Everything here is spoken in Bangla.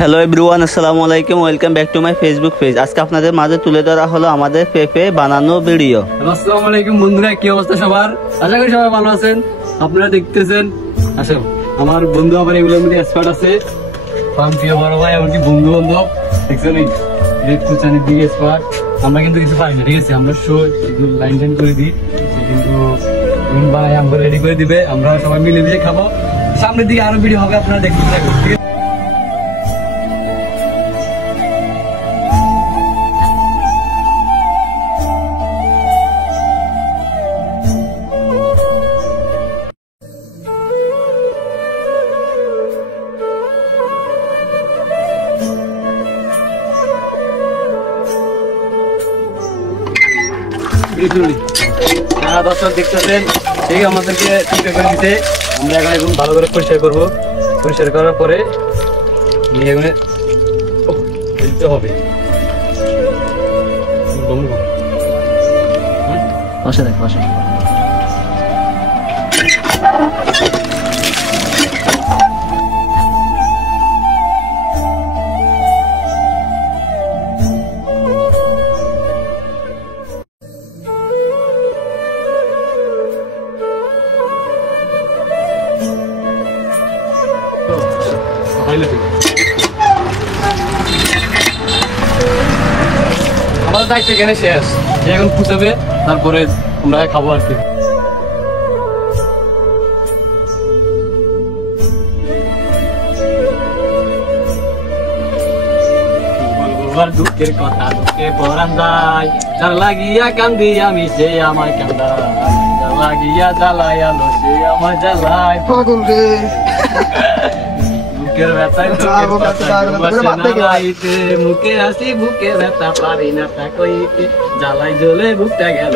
হ্যালো এভরিওয়ান, আসসালামু আলাইকুম। Welcome back to my Facebook page. আজকে আপনাদের মাঝে তুলে ধরা হলো আমাদের পেঁপে বানানো ভিডিও। আসসালামু আলাইকুম বন্ধুরা, কি অবস্থা সবার? আশা করি সবাই ভালো আছেন। আপনারা দেখতেছেন, আসলে আমার বন্ধু আবার এগুলোর মধ্যে এক্সপার্ট আছে। প্রিয় বড় ভাই, এমনকি বন্ধু বান্ধব দেখছেন কুচানির দিকে এক্সপার্ট। আমরা কিন্তু কিছু পাই না, ঠিক আছে? আমরা শুধু লাইন টাইন করে দিই, কিন্তু ভাই আমরা রেডি করে দিবে, আমরা সবাই মিলে মিশে খাবো। সামনের দিকে আরো ভিডিও হবে, আপনারা দেখতে থাকুন, ঠিক আছে? দর্শক দেখতেছেন, সেই আমাদেরকে চিন্তা করে দিতে আমরা এখন ভালো করে পরিষ্কার করবো। পরিষ্কার করার পরে নিয়ে এখানে দিতে হবে। বসে দেখ, বসে। আমাদের দায়িত্ব এখানে শেষ। যে এখন পুষাবে, তারপরে আমরা খাবো আর কি। দুঃখের কথা দুঃখে পরান যায়, যার লাগিয়া কান্দি আমি সে আমার কান্দায়, যার লাগিয়া জ্বালাই আলো সে আমার জ্বালায়। পাগল রে, বুকের ব্যথায় মুখে হাসি, বুকে ব্যথা পারি না তা কইতে, জ্বালাই জ্বলে বুকটা গেল।